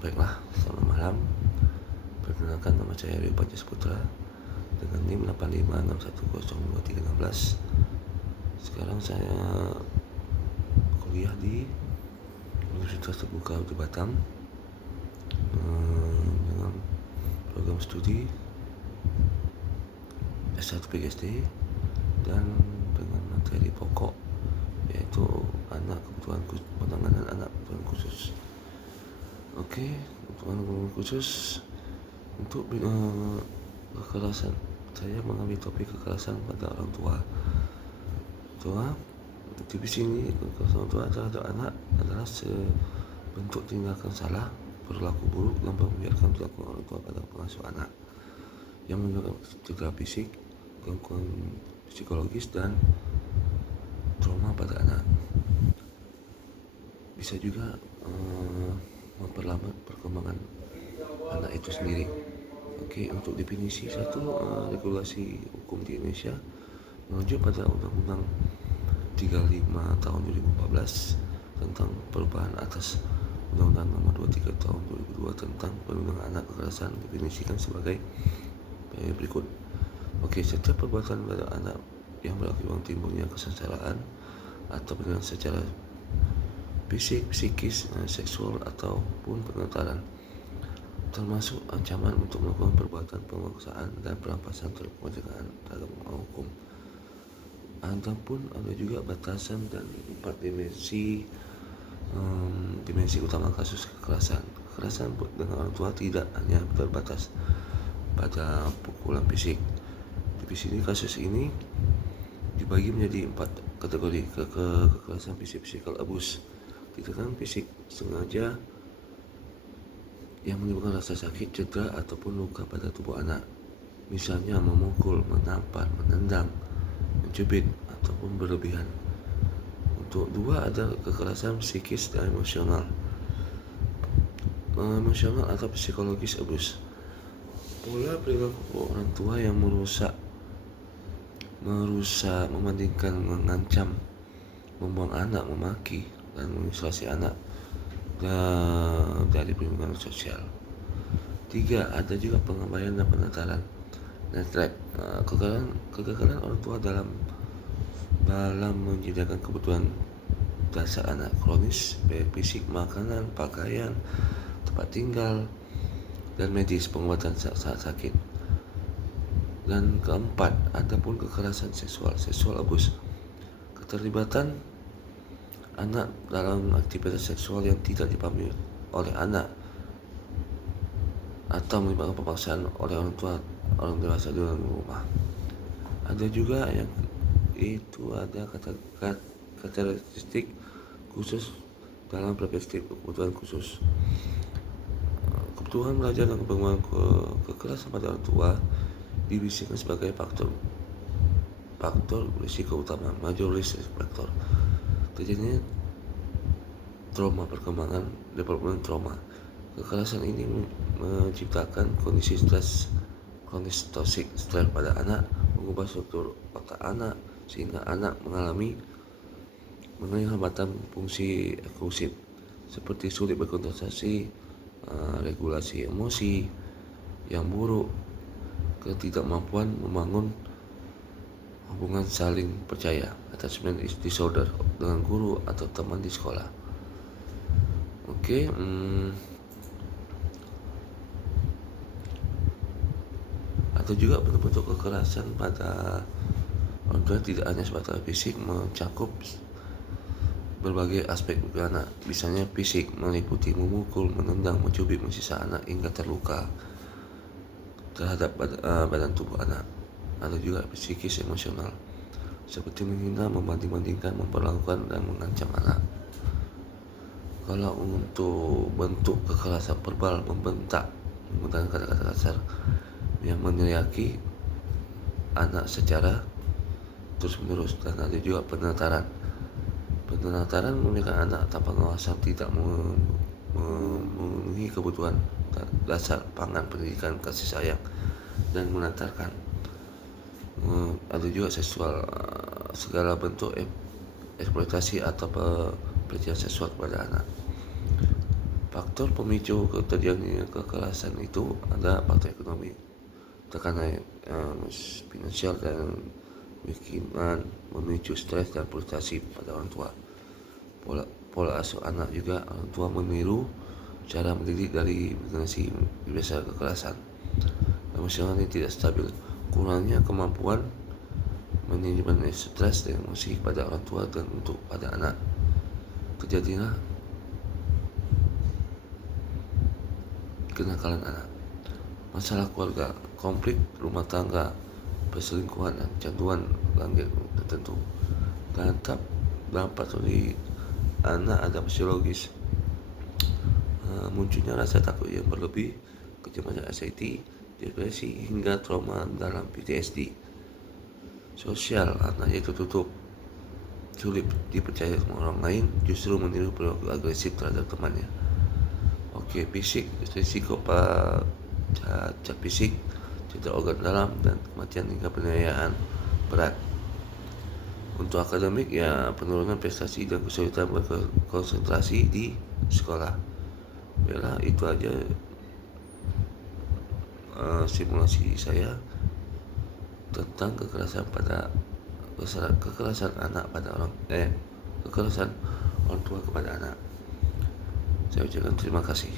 Baiklah, selamat malam. Perkenalkan, nama saya Rio Pancasputra dengan NIM 85610236. Sekarang saya kuliah di Universitas Terbuka di Batam dengan program studi S1 PGSD dan dengan materi pokok yaitu penanganan anak kebutuhan khusus. Oke, kebutuhan khusus untuk kekerasan. Saya mengambil topik kekerasan pada orang tua. Di sini kekerasan orang tua terhadap anak adalah sebentuk tindakan salah, perilaku buruk yang membiarkan dilakukan orang tua pada pengasuh anak yang menyebabkan cedera fisik, gangguan psikologis dan trauma pada anak. Bisa juga memperlambat perkembangan anak itu sendiri. Oke, untuk definisi satu, regulasi hukum di Indonesia merujuk pada Undang-Undang 35 tahun 2014 tentang perubahan atas Undang-Undang nomor 23 tahun 2002 tentang perlindungan anak. Kekerasan didefinisikan sebagai berikut. Oke, setiap perbuatan pada anak yang berakibat timbulnya kesengsaraan atau penilaian secara fisik, psikis, seksual ataupun penelantaran, termasuk ancaman untuk melakukan perbuatan pemerkosaan dan perampasan terhadap dalam hukum. Adapun ada juga batasan dan 4 dimensi utama kasus kekerasan. Kekerasan dengan orang tua tidak hanya terbatas pada pukulan fisik. Di sini kasus ini dibagi menjadi 4 kategori. Kekerasan fisik, physical abuse, tindakan fisik sengaja yang menimbulkan rasa sakit, cedera ataupun luka pada tubuh anak, misalnya memukul, menampar, menendang, mencubit ataupun berlebihan. Untuk 2 ada kekerasan psikis dan emosional atau psikologis abuse, pola perilaku orang tua yang merusak, membandingkan, mengancam, membuang anak, memaki dan mengisolasi anak dari perlindungan sosial. 3 ada juga pengabaian dan penantaran, neglect, kegagalan orang tua dalam menyediakan kebutuhan dasar anak kronis, baik fisik, makanan, pakaian, tempat tinggal, dan medis, pengobatan saat sakit. Dan keempat, adapun kekerasan seksual abuse, keterlibatan anak dalam aktivitas seksual yang tidak dipahami oleh anak atau melibatkan pemaksaan oleh orang tua, orang dewasa di dalam rumah. Ada juga yang itu ada karakteristik khusus dalam perspektif kebutuhan khusus. Kebutuhan belajar dan pengembangan kekerasan pada orang tua dibisikkan sebagai faktor risiko utama, major risk factor, terjadinya trauma perkembangan, development trauma. Kekerasan ini menciptakan kondisi kronis toxic stres pada anak, mengubah struktur otak anak sehingga anak mengalami hambatan fungsi eksklusif seperti sulit berkonsentrasi, regulasi emosi yang buruk, ketidakmampuan membangun hubungan saling percaya, attachment disorder dengan guru atau teman di sekolah. Oke, atau juga bentuk kekerasan pada orang tua tidak hanya sebatas fisik, mencakup berbagai aspek anak. Misalnya fisik meliputi memukul, menendang, mencubit, menyiksa anak hingga terluka terhadap badan tubuh anak. Ada juga psikis emosional seperti menghina, membanding-bandingkan, memperlakukan dan mengancam anak. Kalau untuk bentuk kekerasan verbal, membentak, menggunakan kata-kata kasar yang meneriaki anak secara terus-menerus. Dan ada juga penantaran memberikan anak tanpa pengawasan, tidak memenuhi kebutuhan dasar pangan, pendidikan, kasih sayang, dan menantarkan. Ada juga seksual, segala bentuk eksploitasi atau pelecehan seksual kepada anak. Faktor pemicu terjadinya kekerasan itu ada faktor ekonomi, tekanan finansial dan kemiskinan memicu stres dan frustasi pada orang tua. Pola asuh anak juga, orang tua meniru cara mendidik dari generasi biasa kekerasan. Emosional yang tidak stabil, kurangnya kemampuan manajemen stres dan emosi pada orang tua dan untuk pada anak. Kejadianlah kenakalan anak, masalah keluarga, konflik rumah tangga, perselingkuhan dan canduan langgeng tertentu. Dampak dari anak ada fisiologis, munculnya rasa takut yang berlebih, kecemasan anxiety, depresi hingga trauma dalam PTSD. Sosial, anaknya tertutup, sulit dipercaya sama orang lain, justru meniru perilaku agresif terhadap temannya. Fisik, risiko cacat fisik, cedera organ dalam dan kematian hingga penganiayaan berat. Untuk akademik, ya penurunan prestasi dan kesulitan berkonsentrasi di sekolah. Yalah, itu aja simulasi saya tentang kekerasan anak pada kekerasan orang tua kepada anak. Saya ucapkan terima kasih.